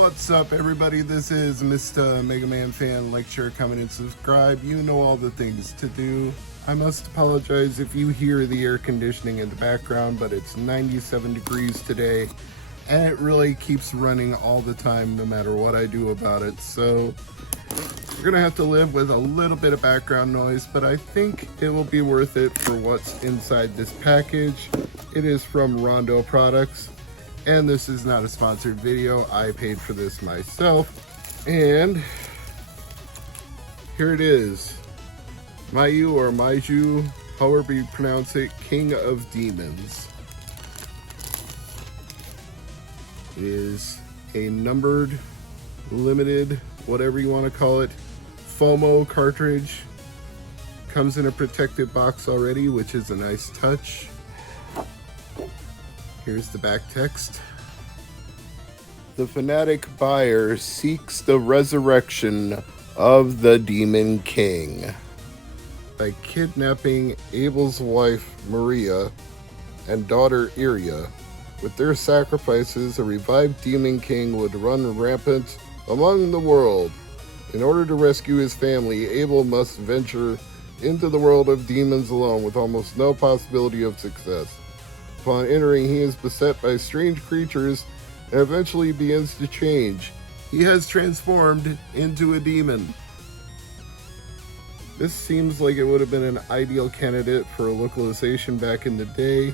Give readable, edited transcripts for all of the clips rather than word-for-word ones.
What's up, everybody? This is Mr. MegaManFan. Like, share, comment, and subscribe. You know all the things to do. I must apologize if you hear the air conditioning in the background, but it's 97 degrees today, and it really keeps running all the time no matter what I do about it. So we're gonna have to live with a little bit of background noise, but I think it will be worth it for what's inside this package. It is from Rondo Products. And this is not a sponsored video. I paid for this myself. And here it is. Mayu, or Maiju, however you pronounce it, King of Demons. It is a numbered, limited, whatever you want to call it, FOMO cartridge. Comes in a protected box already, which is a nice touch. Here's the back text. The fanatic buyer seeks the resurrection of the Demon King. By kidnapping Abel's wife Maria and daughter Iria, with their sacrifices, a revived Demon King would run rampant among the world. In order to rescue his family, Abel must venture into the world of demons alone with almost no possibility of success. Upon entering, he is beset by strange creatures and eventually begins to change. He has transformed into a demon. This seems like it would have been an ideal candidate for a localization back in the day,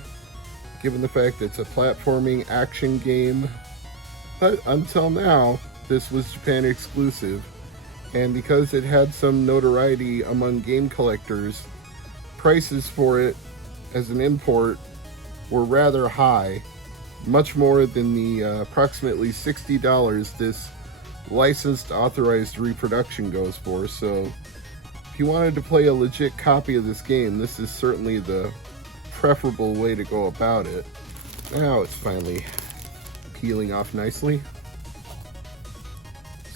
given the fact it's a platforming action game. But until now, this was Japan exclusive, and because it had some notoriety among game collectors, prices for it as an import were rather high, much more than the approximately $60 this licensed authorized reproduction goes for. So if you wanted to play a legit copy of this game, this is certainly the preferable way to go about it. Now it's finally peeling off nicely.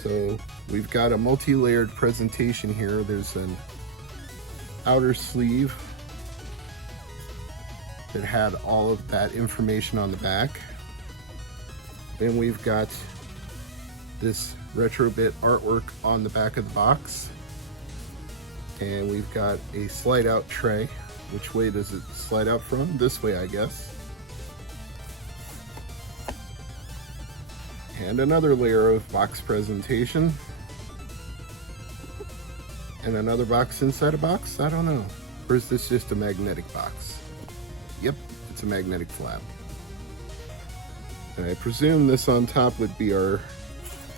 So we've got a multi-layered presentation here. There's an outer sleeve that had all of that information on the back. Then we've got this retro bit artwork on the back of the box. And we've got a slide out tray. Which way does it slide out from? This way, I guess. And another layer of box presentation. And another box inside a box? I don't know. Or is this just a magnetic box? Yep, it's a magnetic flap. And I presume this on top would be our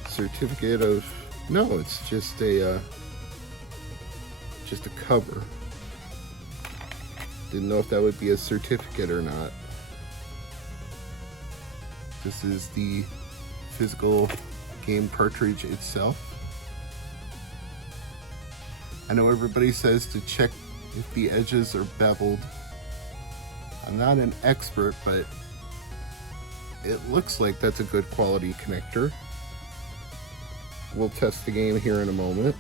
certificate of... No, it's just a cover. Didn't know if that would be a certificate or not. This is the physical game cartridge itself. I know everybody says to check if the edges are beveled. I'm not an expert, but it looks like that's a good quality connector. We'll test the game here in a moment.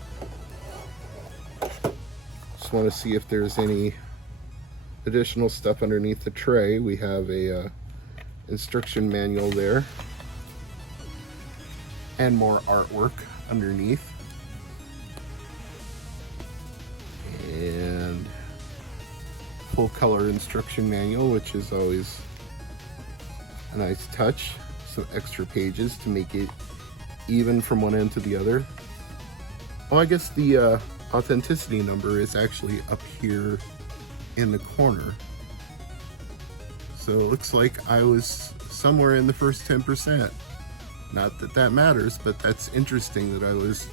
Just want to see if there's any additional stuff underneath the tray. We have a instruction manual there and more artwork underneath. And full color instruction manual, which is always a nice touch. Some extra pages to make it even from one end to the other. Oh, I guess the authenticity number is actually up here in the corner. So it looks like I was somewhere in the first 10%. Not that that matters, but that's interesting that I was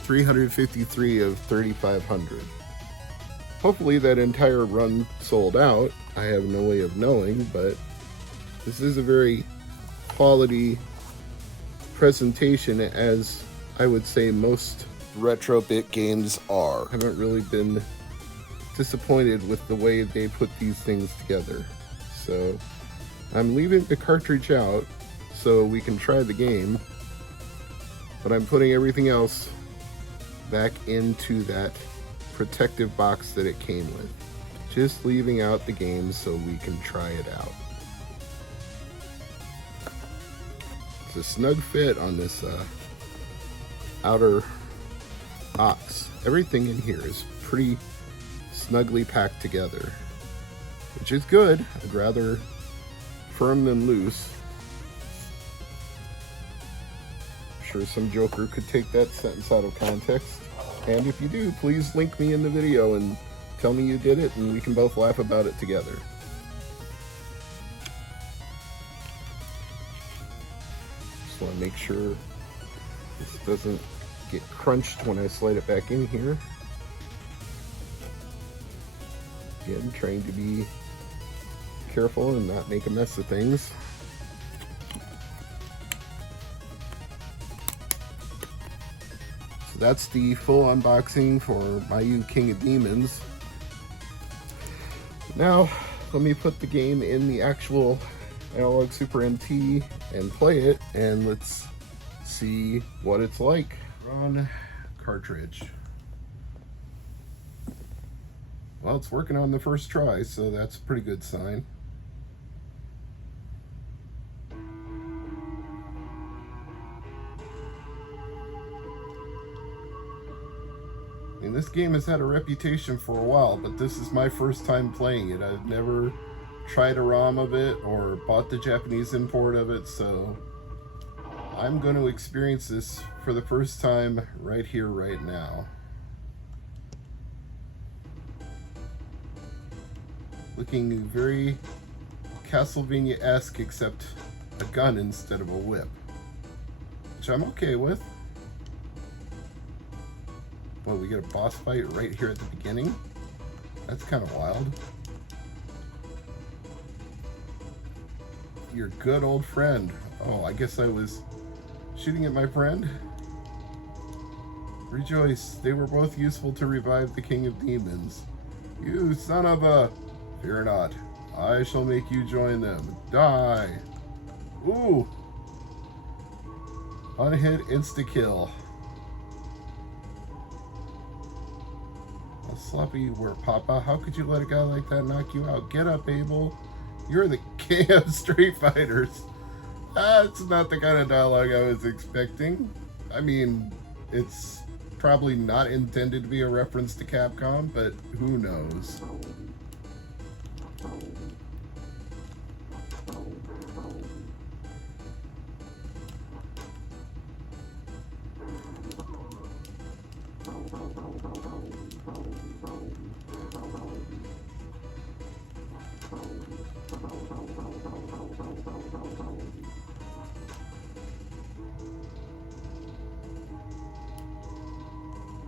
353 of 3,500. Hopefully that entire run sold out. I have no way of knowing, but this is a very quality presentation, as I would say most retro bit games are. I haven't really been disappointed with the way they put these things together. So I'm leaving the cartridge out so we can try the game, but I'm putting everything else back into that protective box that it came with. Just leaving out the game so we can try it out. It's a snug fit on this outer box. Everything in here is pretty snugly packed together, which is good. I'd rather firm than loose. I'm sure some joker could take that sentence out of context. And if you do, please link me in the video and tell me you did it, and we can both laugh about it together. Just want to make sure this doesn't get crunched when I slide it back in here. Again, trying to be careful and not make a mess of things. So that's the full unboxing for Mayu King of Demons. Now, let me put the game in the actual Analog Super NT and play it, and let's see what it's like. On cartridge. Well, it's working on the first try, so that's a pretty good sign. I mean, this game has had a reputation for a while, but this is my first time playing it. I've never tried a ROM of it or bought the Japanese import of it, so I'm going to experience this for the first time right here, right now. Looking very Castlevania-esque, except a gun instead of a whip, which I'm okay with. Well, we get a boss fight right here at the beginning. That's kind of wild. Your good old friend. Oh, I guess I was shooting at my friend. Rejoice, they were both useful to revive the King of Demons. You son of a... Fear not, I shall make you join them. Die! Ooh! Unhit insta-kill. Sloppy word, Papa. How could you let a guy like that knock you out? Get up, Abel. You're the king of Street Fighters. That's not the kind of dialogue I was expecting. I mean, it's probably not intended to be a reference to Capcom, but who knows?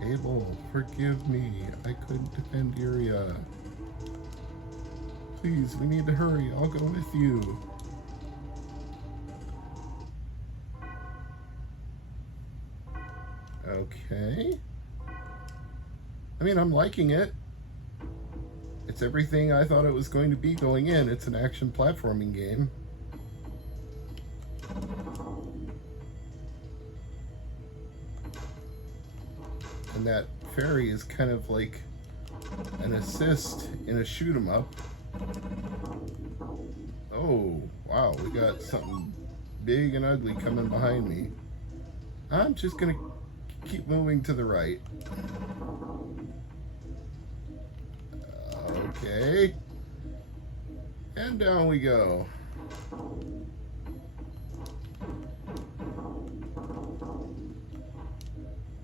Abel, forgive me. I couldn't defend Iria. Please, we need to hurry. I'll go with you. Okay. I mean, I'm liking it. It's everything I thought it was going to be going in. It's an action platforming game. And that fairy is kind of like an assist in a shoot 'em up. Oh, wow, we got something big and ugly coming behind me. I'm just gonna keep moving to the right. Okay. And down we go.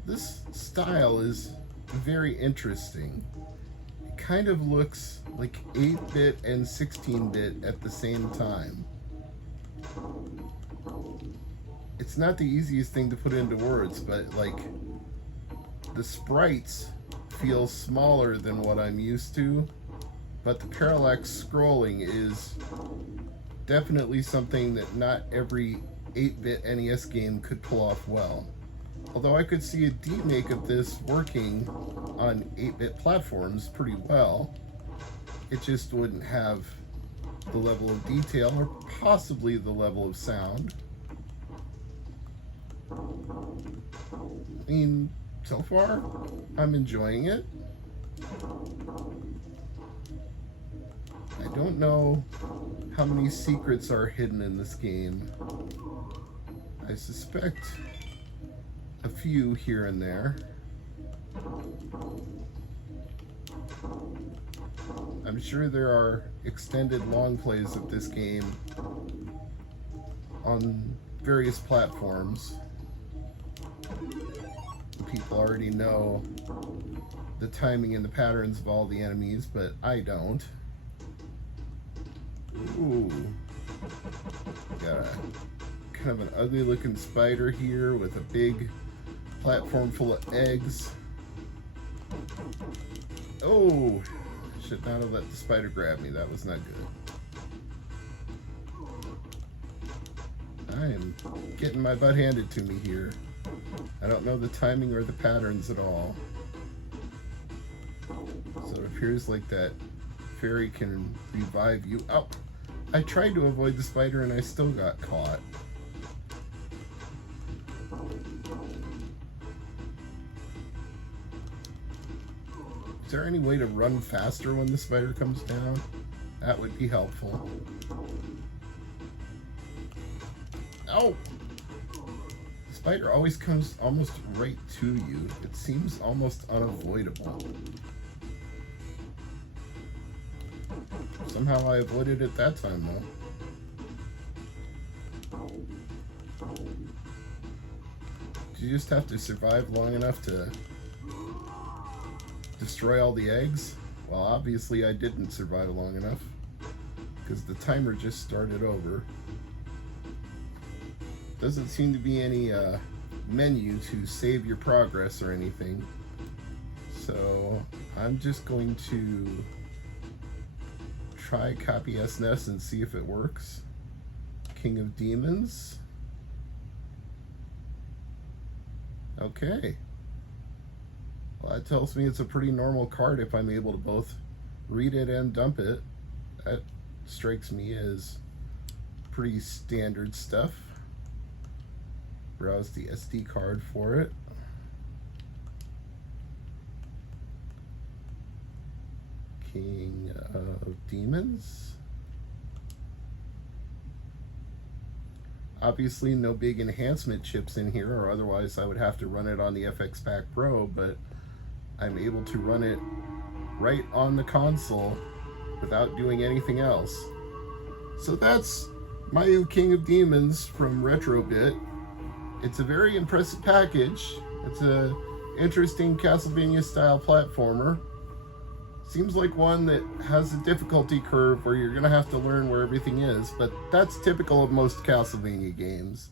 This style is very interesting. It kind of looks like 8-bit and 16-bit at the same time. It's not the easiest thing to put into words, but like the sprites feel smaller than what I'm used to, but the parallax scrolling is definitely something that not every 8-bit NES game could pull off well. Although I could see a remake of this working on 8-bit platforms pretty well, it just wouldn't have the level of detail or possibly the level of sound. I mean, so far, I'm enjoying it. I don't know how many secrets are hidden in this game. I suspect a few here and there. I'm sure there are extended long plays of this game on various platforms. People already know the timing and the patterns of all the enemies, but I don't. Ooh. Got a kind of an ugly looking spider here with a big platform full of eggs. Oh! Should not have let the spider grab me. That was not good. I am getting my butt handed to me here. I don't know the timing or the patterns at all. So it appears like that fairy can revive you. Oh! I tried to avoid the spider and I still got caught. Is there any way to run faster when the spider comes down? That would be helpful. Oh! The spider always comes almost right to you. It seems almost unavoidable. Somehow I avoided it that time, though. Do you just have to survive long enough to destroy all the eggs? Well, obviously I didn't survive long enough because the timer just started over. Doesn't seem to be any menu to save your progress or anything. So I'm just going to try copy SNES and see if it works. King of Demons. Okay. Well, that tells me it's a pretty normal card if I'm able to both read it and dump it. That strikes me as pretty standard stuff. Browse the SD card for it. King of Demons. Obviously no big enhancement chips in here, or otherwise I would have to run it on the FX Pack Pro, but I'm able to run it right on the console without doing anything else. So that's Mayu King of Demons from Retrobit. It's a very impressive package. It's a interesting Castlevania style platformer. Seems like one that has a difficulty curve where you're gonna have to learn where everything is, but that's typical of most Castlevania games.